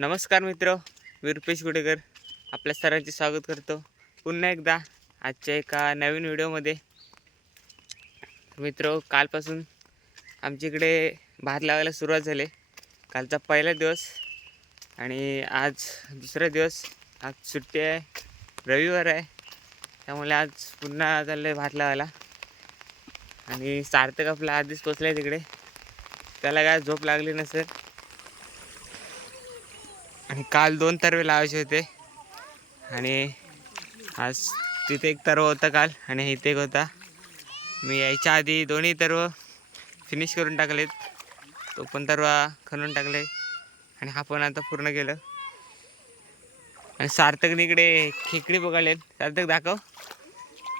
नमस्कार मित्र मी रुपेश गुडेकर. आपल्या सरांचे स्वागत करतो. पुन्हा एकदा आजच्या एका नवीन व्हिडिओमध्ये. मित्र कालपासून आमच्या इकडे भात लावायला सुरुवात झाली. कालचा पहिला दिवस आणि आज दुसरा दिवस. आज सुट्टी आहे रविवार आहे. त्यामुळे आज पुन्हा चाललं आहे भात लावायला. आणि सार्थक आपला आधीच पोचला आहे तिकडे. त्याला काय झोप लागली नसेल आणि काल दोन तरवे लावायचे होते. आणि आज तिथे एक तरव होता काल आणि इथे एक होता. मी यायच्या आधी दोन्ही तरव फिनिश करून टाकलेत. तो पण तरवा खणून टाकले. आणि हा पण आता पूर्ण केलं. आणि सार्थकने इकडे खेकडी पकडलेत. सार्थक दाखव.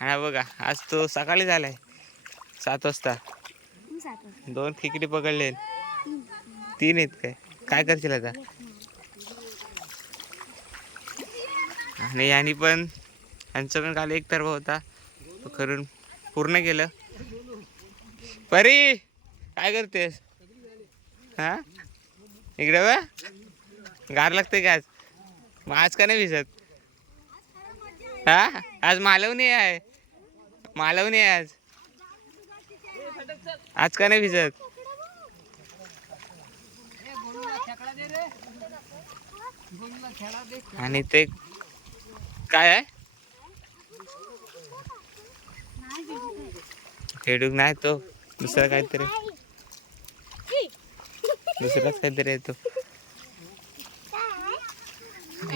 आणि हा बघा आज तो सकाळी झालाय. सात वाजता. दोन खेकडी पकडले तीन आहेत काय? काय करशील आता? आणि यांनी पण यांचं पण काल एक तर्फ होता. तो करून पूर्ण केलं. परी काय करतेस? हा? इकडे बा गार लागते का आज? मग आज का नाही भिजत? हा? आज मालवणी आहे. मालवणी आहे आज. आज का नाही भिजत? आणि ते काय आहे? खेडूक नाही तो. दुसरा काहीतरी. दुसराच काहीतरी येतो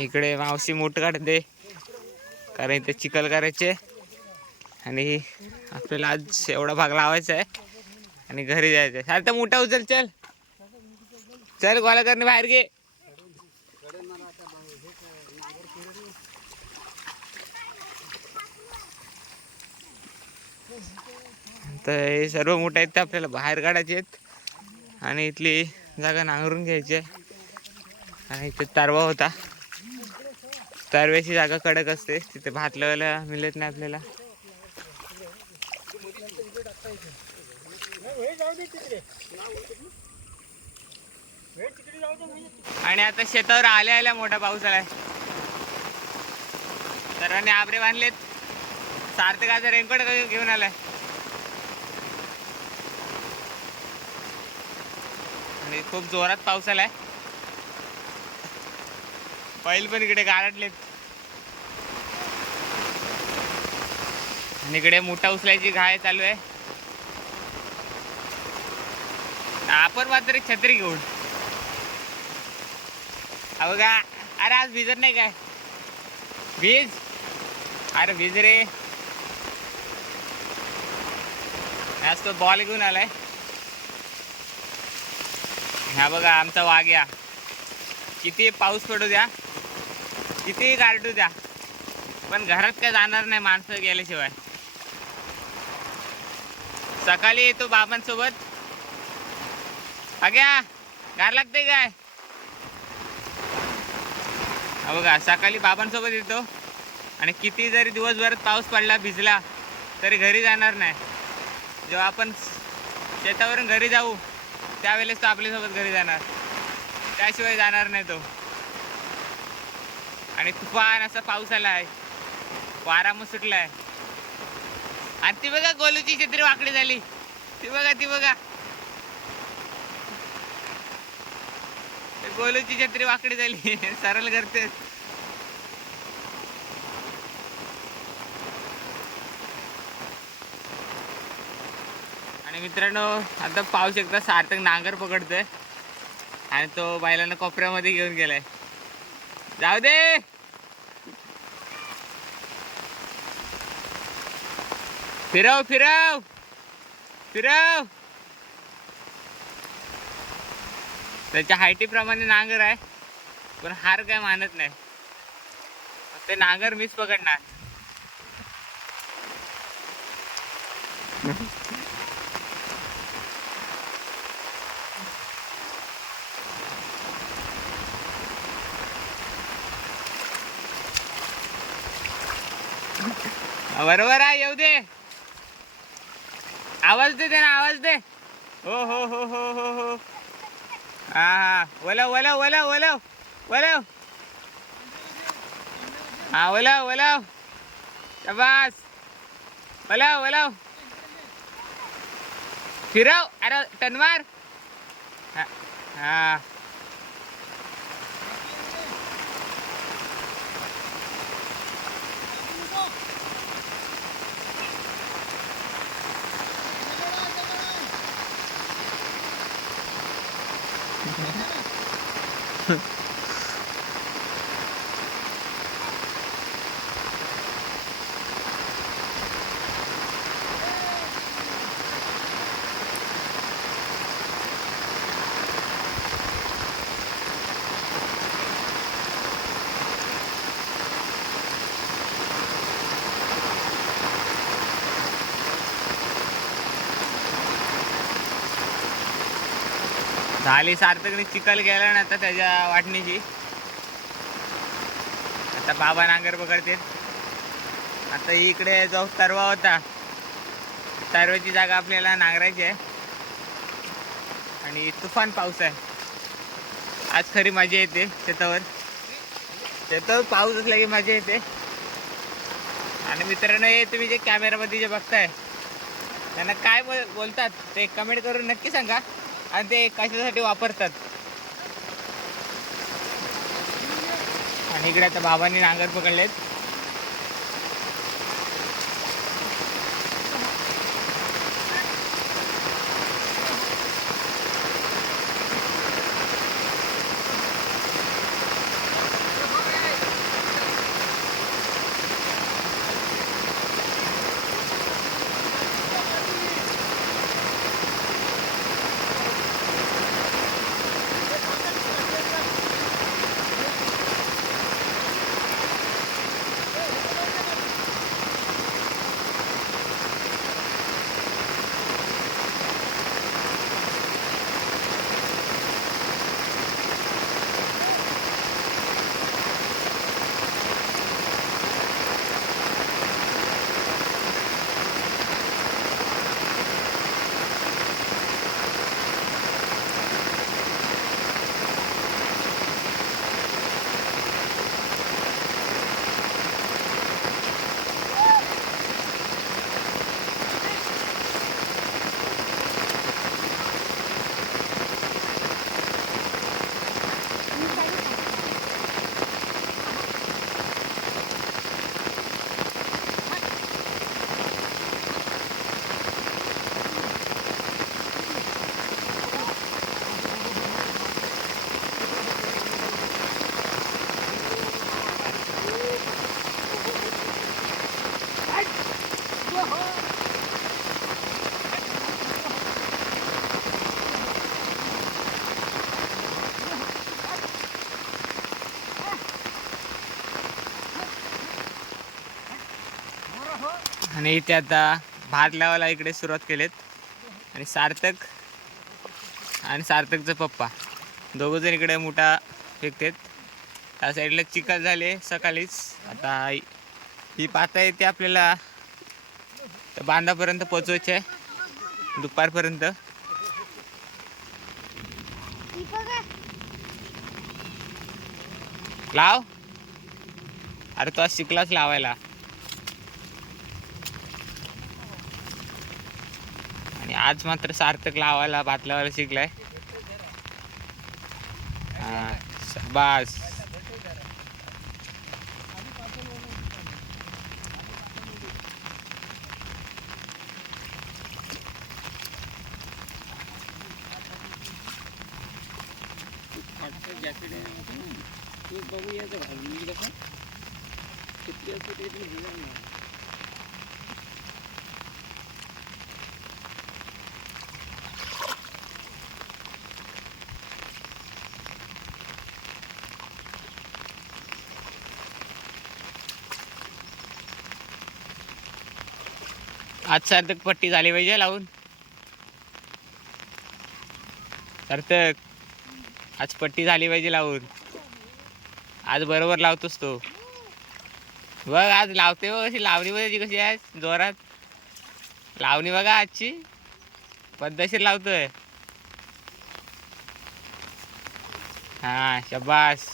इकडे मावशी मोठ काढते. कारण इथे चिखल करायचे. आणि आपल्याला आज एवढा भाग लावायचा आहे. आणि घरी जायचं आहे. सारखा मोठा उचल चल. चल गोळा करणे बाहेर घे. तर हे सर्व मोठे आहेत ते आपल्याला बाहेर काढायचे आहेत. आणि इथली जागा नांगरून घ्यायची आहे. आणि इथे तारवा होता. तारव्याची जागा कडक असते. तिथे भात लावायला मिळत नाही आपल्याला. आणि आता शेतावर आल्या आल्या मोठा पाऊस आलाय. सर्वांनी आबरे बांधलेत. सार्थकाचा रेनकोट घेऊन आलाय? आणि खूप जोरात पाऊस आलाय. बैल पण इकडे गारटलेत आणि इकडे मोठा उचलायची घाय चालू आहे. आपण मात्र एक छत्री घेऊन. हा अरे आज भिजत नाही काय? वीज अरे वीज रे. आज तो बॉल घेऊन आलाय. हा बघा आमचा वाघ्या. किती पाऊस पडू द्या कितीही गारटू द्या. पण घरात काय जाणार नाही माणसं गेल्याशिवाय. सकाळी येतो बाबांसोबत. अग्या गार लागते काय? बघा सकाळी बाबांसोबत येतो. आणि किती जरी दिवसभरात पाऊस पडला भिजला तरी घरी जाणार नाही. जेव्हा आपण शेतावरून घरी जाऊ त्यावेळेस तो आपल्यासोबत घरी जाणार. त्याशिवाय जाणार नाही तो. आणि तुफान असा पाऊस आला आहे वारा मग सुटलाय आणि ती बघा गोलूची छत्री वाकडी झाली. ती बघा ती बघा. गोलूची छत्री वाकडी झाली. सरळ करते आणि मित्रांनो आता पाहू शकता सार्थक नांगर पकडतोय. आणि तो बैलांना कोपऱ्यामध्ये घेऊन गेलाय. जाऊ दे! फिरव फिरव! फिरव! त्याच्या हायटीप्रमाणे नांगर आहे. पण हार काय मानत नाही. ते नांगर मीच पकडणार. बरोबर आहे येऊ दे. आवाज दे ना आवाज दे. हो हो हो हो हो हो. हा हा. वलव वलव वलव वलव. बोलव हा बोलव बोलव शबास. बोलव बोलव फिरव. अरे तनवार. हा. Huh. खाली सार्थकने चिखल गेला ना आता त्याच्या वाटणीची. आता बाबा नांगर पकडते आता इकडे जो तरवा होता तरव्याची जागा आपल्याला नांगरायची आहे. आणि तुफान पाऊस आहे. आज खरी मजा येते शेतावर. शेतावर पाऊस असला की मजा येते. आणि मित्रांनो हे तुम्ही जे कॅमेरामध्ये जे बघताय त्यांना काय बोल- बोलतात ते कमेंट करून नक्की सांगा. आणि ते कशासाठी वापरतात? आणि इकडे आता बाबांनी नांगर पकडलेत. आणि इथे आता भात लावायला इकडे सुरुवात केलेत. आणि सार्थक आणि सार्थकचा पप्पा. दोघं जण इकडे मोठा फेकतेत. त्या साईडला चिखल झाले सकाळीच. आता ही- पाता येते आपल्याला तर बांधापर्यंत पोचवायची आहे. दुपारपर्यंत. लाव. अरे तो आज शिकलाच लावायला. आज मात्र सार्थक लावायला भात लावायला शिकलाय. हा, शाबास. आज सार्थक पट्टी झाली पाहिजे लावून. सार्थक आज पट्टी झाली पाहिजे लावून. आज बरोबर लावतोस तो. बघ आज लावते बघ अशी लावणी बघायची कशी आहे. जोरात. लावणी बघा आजची. पद्धतशीर लावतोय. हा शब्बास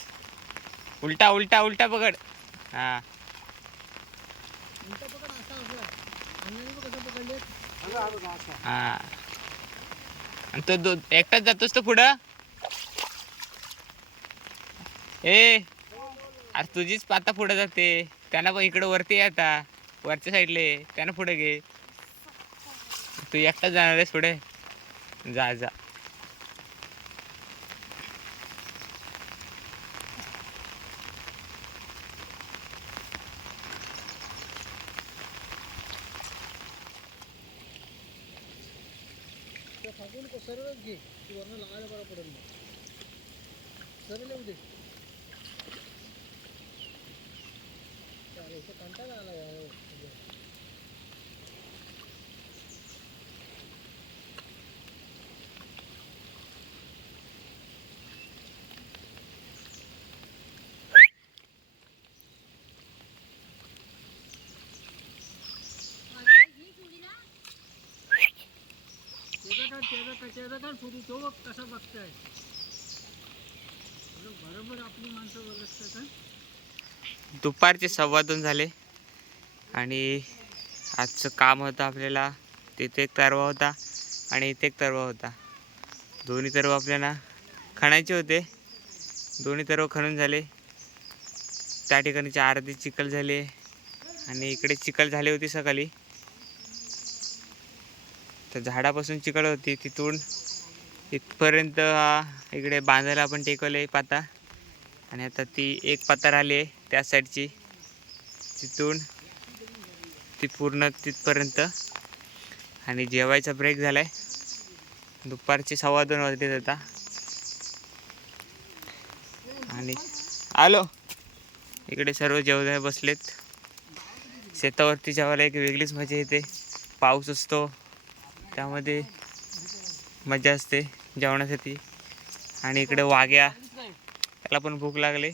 उलटा उलटा उलटा पकड. हा. हा. आणि तो दो एकटाच जातोस तो पुढं? ए अरे तुझीच पाता पुढे जाते. त्यांना पण इकडं वरती ये आता. वरच्या साईडले. त्यांना पुढे घे. तू एकटाच जाणार आहेस पुढे? जा जा सरळच घे ती वरनं लागायला बरं पडेल मग सरळ येऊ दे चालेल इथं कंटाळा आला यार. त्याचा काय त्याचा तो बघ कसा बघताय. बरोबर आपली माणसं ओळखतात दुपारचे सव्वा दोन झाले आणि आजचं काम होतं आपल्याला. तिथे एक तरवा होता आणि इथे एक तरवा होता. दोन्ही तरव आपल्याला खणायचे होते. दोन्ही तरव खणून झाले. त्या ठिकाणीचे आरती चिखल झाले आणि इकडे चिखल झाली होती सकाळी. तर झाडापासून चिकळ होती. तिथून इथपर्यंत हा इकडे बांधायला आपण टेकवले पाता. आणि आता ती एक पाता राहिली आहे त्या साईडची तिथून ती पूर्ण तिथपर्यंत. आणि जेवायचा ब्रेक झाला आहे दुपारचे सव्वा दोन वाजले आता. आणि आलो. इकडे सर्व जेवणाला बसलेत. शेतावरती जेवायला एक वेगळीच मजा येते. पाऊस असतो. त्यामध्ये मजा असते जेवणासाठी. आणि इकडे वाघ्या त्याला पण भूक लागली.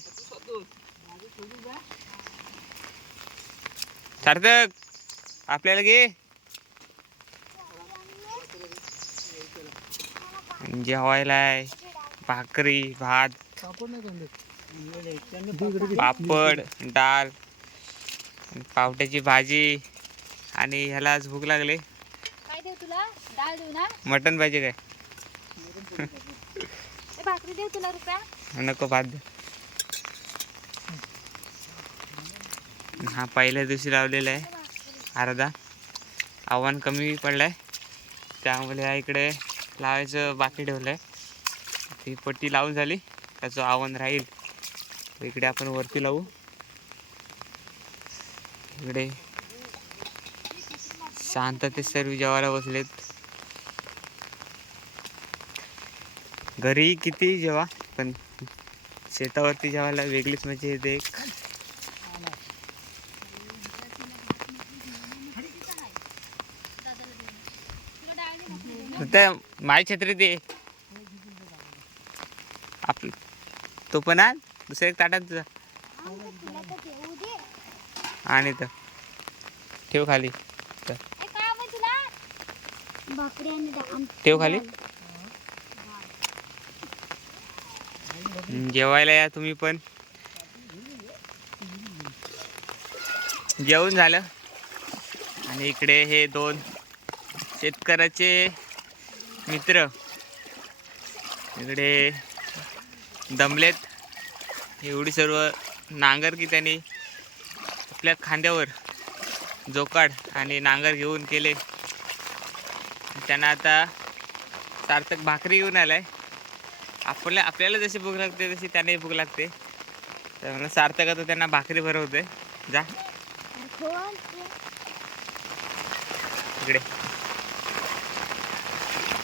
सार्थक आपल्याला घे. जेवायला आहे. भाकरी भात पापड डाळ पावट्याची भाजी. आणि ह्याला भूक लागली. डाळ देऊ ना? मटण पाहिजे काय? ए, भाकरी देऊ तुला रुपया? नको भात दे. हा पहिल्या दिवशी लावलेला आहे. अर्धा. आव्हान कमी पडलाय. त्यामुळे हा इकडे लावायचं बाकी ठेवलं आहे ती पट्टी लावून झाली. त्याचं आव्हान राहील. तर इकडे आपण वरती लावू. इकडे शांततेत सर्व जेवायला बसलेत. घरी किती जेवा पण शेतावरती जेवायला वेगळीच मजा येते. एक त्या माय छत्री दे. आपलं तो पण आण दुसऱ्या एक ताटात तुझा आणि तर ठेव खाली. ठेव खाली. जेवायला या तुम्ही पण. जेवण झालं. आणि इकडे हे दोन शेतकऱ्याचे मित्र. इकडे दमलेत. एवढी सर्व नांगर की त्यांनी आपल्या खांद्यावर जोकाड आणि नांगर घेऊन केले. त्यांना आता सार्थक भाकरी घेऊन आलाय. आपल्या आपल्याला जशी भूक लागते तशी त्यांनाही भूक लागते. त्यामुळे सार्थक तर त्यांना भाकरी भरवते जा. इकडे.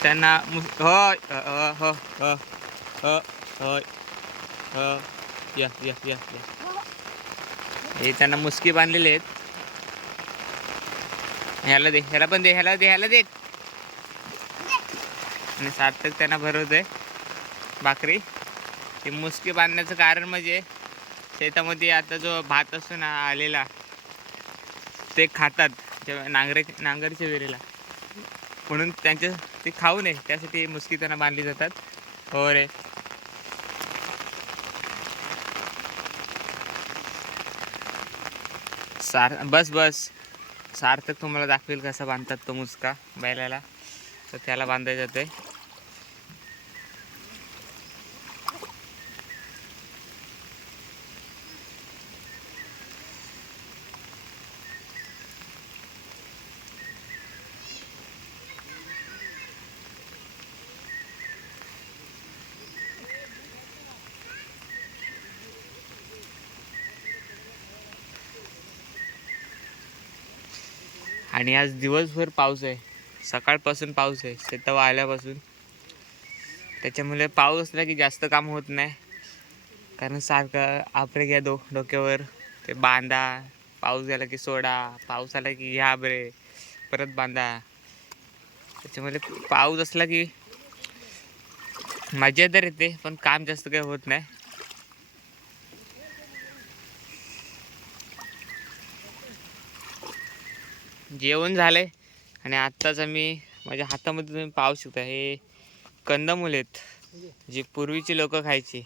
त्यांना मुस होय हो हो हो होय हो या या या. हे त्यांना मुसकी बांधलेले आहेत. ह्याला दे ह्याला पण दे ह्याला दे ह्याला दे. आणि सार्थक त्यांना भरवतोय. भाकरी. ती मुसकी बांधण्याचं कारण म्हणजे शेतामध्ये आता जो भात असतो ना आलेला ते खातात जेव्हा नांगरे नांगरच्या वेळेला म्हणून त्यांच्या ते खाऊ नये त्यासाठी मुसकी त्यांना बांधली जातात. हो रे. सार बस बस. सार्थक तुम्हाला दाखवेल कसा बांधतात तो मुसका बैलाला. तर त्याला बांधायचं आहे. आणि आज दिवसभर पाऊस आहे. सकाळपासून पाऊस आहे. शेतावर आल्यापासून. त्याच्यामुळे पाऊस असला की जास्त काम होत नाही. कारण सारखं आपरे घ्या दो डोक्यावर. ते बांधा. पाऊस झाला की सोडा. पाऊस आला की घ्या आबरे परत बांधा. त्याच्यामुळे पाऊस असला की मजा तर येते पण काम जास्त काही होत नाही. जेवण झालं आहे आणि आत्ताच आम्ही माझ्या हातामध्ये तुम्ही पाहू शकता हे कंदमूल आहेत जे पूर्वीची लोक खायची.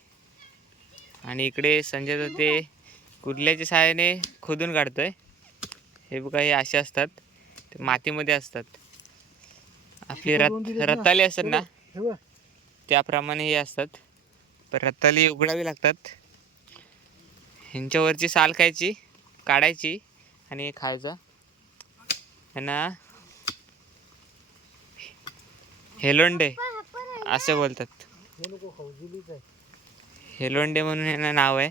आणि इकडे संजय ते कुर्ल्याच्या सहाय्याने खोदून काढतो आहे हे बघा हे असे असतात ते मातीमध्ये असतात. आपली रत रताली असतात ना त्याप्रमाणे हे असतात. पण रताली उघडावी लागतात. ह्यांच्यावरची साल खायची काढायची आणि खायचा. त्यांना हेलोंडे असे बोलतात. हे हेलोंडे म्हणून यांना नाव आहे.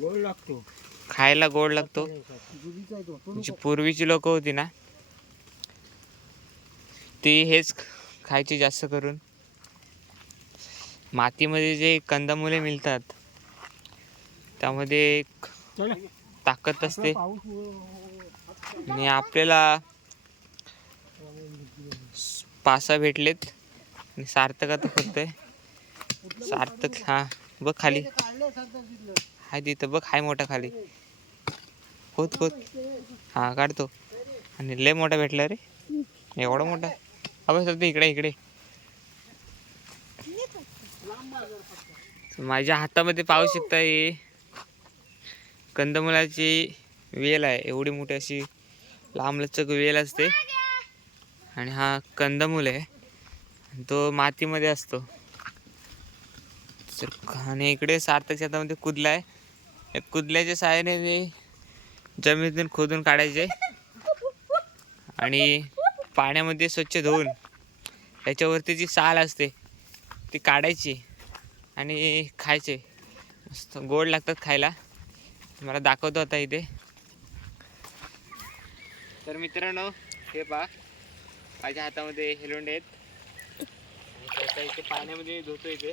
गोड लागतो. खायला गोड लागतो. जी पूर्वीची लोक होती ना ती हेच खायची जास्त करून. मातीमध्ये जे कंदमुले मिळतात त्यामध्ये एक ताकद असते. हो, आणि आपल्याला पासा भेटलेत. आणि सार्थक आता सार्थक हा बघ खाली. हाय तिथं बघ हाय मोठा खाली. होत होत. हा काढतो. आणि लय मोठा भेटला रे. एवढा मोठा. अभ्यास सध्या इकडे इकडे. माझ्या हातामध्ये पाहू शकता हे कंदमुलाची वेल आहे. एवढी मोठी अशी लांबलचक वेल असते. आणि हा कंदमूल आहे. तो मातीमध्ये असतो. तर आणि इकडे सार्थक शेतामध्ये कुदला आहे या कुदल्याच्या सहाय्याने ते जमिनीतून खोदून काढायचे. आणि पाण्यामध्ये स्वच्छ धुवून त्याच्यावरती जी साल असते ती काढायची आणि खायचे. मस्त गोड लागतात खायला. मला दाखवतो आता इथे. तर मित्रांनो हे पहा. माझ्या हातामध्ये हेलोंडे आहेत. इथे पाण्यामध्ये धुतो इथे.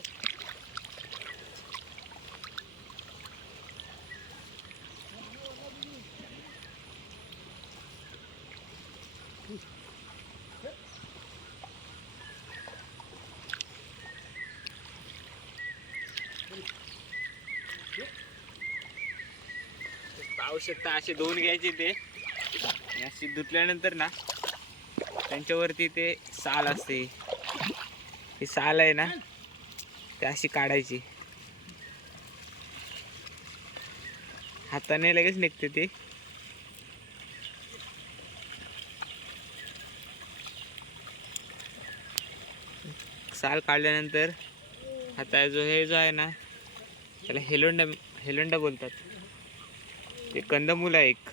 आवश्यकता असे दोन घ्यायचे ते. अशी धुतल्यानंतर ना त्यांच्यावरती ते साल असते. ही साल आहे ना ते अशी काढायची. हाताने लगेच निघते ती. साल काढल्यानंतर आता जो हे जो आहे ना त्याला हेलोंडा हेलोंडा बोलतात. ते कंदमूल आहे एक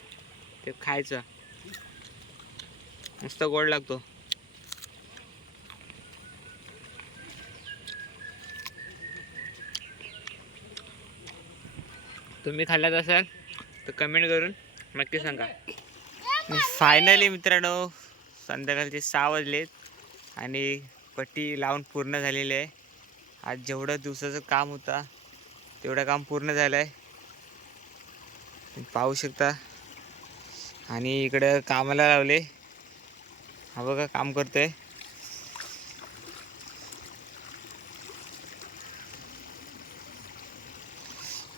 ते खायचं. मस्त गोड लागतो. तुम्ही खाल्लात असाल तर कमेंट करून नक्की सांगा. फायनली मित्रांनो संध्याकाळचे सहा वाजलेत आणि पट्टी लावून पूर्ण झालेली आहे. आज जेवढं दिवसाचं काम होता तेवढं काम पूर्ण झालं आहे पाहू शकता. आणि इकडं कामाला लावले. हा बघा काम करतोय.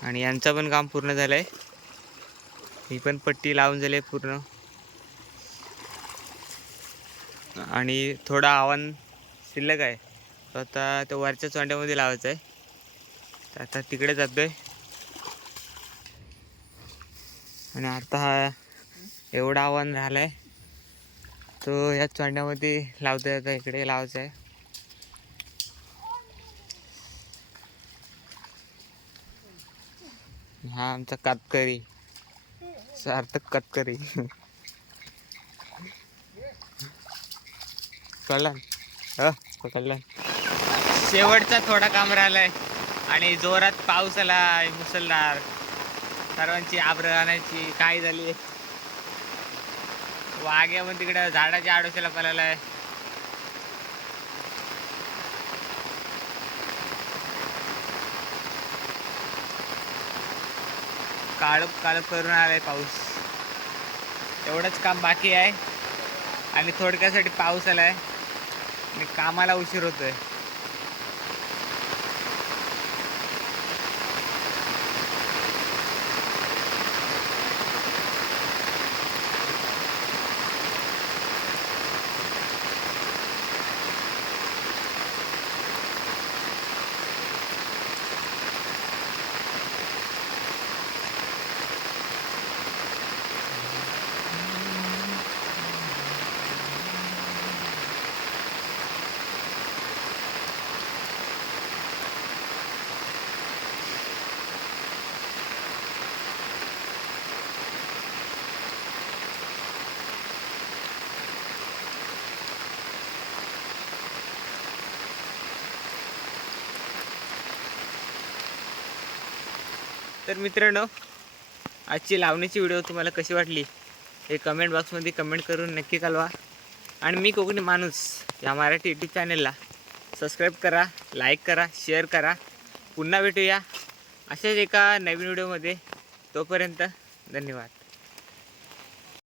आणि यांचं पण काम पूर्ण झालं आहे ही पण पट्टी लावून झाली आहे पूर्ण. आणि थोडं आव्हान शिल्लक आहे. तो आता तो वरच्या चोंड्यामध्ये लावायचं आहे तर आता तिकडे जातोय. आणि आता हा एवढं आव्हान राहिलं आहे तो या चोंड्यामध्ये लावता येतं इकडे लावायचं आहे हा आमचा कातकरी. सार्थक कातकरी. कळलं? हो पकडलं. शेवटचा थोडा काम राहिलाय आणि जोरात पाऊस आला मुसळधार सर्वांची आब्र आणायची काय झाली? वाघ्या पण तिकडे झाडाच्या आडोशाला आहे. काळप काळप करून आलाय पाऊस. एवढंच काम बाकी आहे. आणि थोडक्यासाठी पाऊस आलाय. आणि कामाला उशीर होतोय. तर मित्रांनो आजची लावणीची व्हिडिओ तुम्हाला कशी वाटली? हे कमेंट बॉक्समध्ये कमेंट करून नक्की कळवा. आणि मी कोकणी माणूस या मराठी यूट्यूब चॅनलला सबस्क्राईब करा लाईक करा शेअर करा. पुन्हा भेटूया अशाच एका नवीन व्हिडिओमध्ये तोपर्यंत धन्यवाद.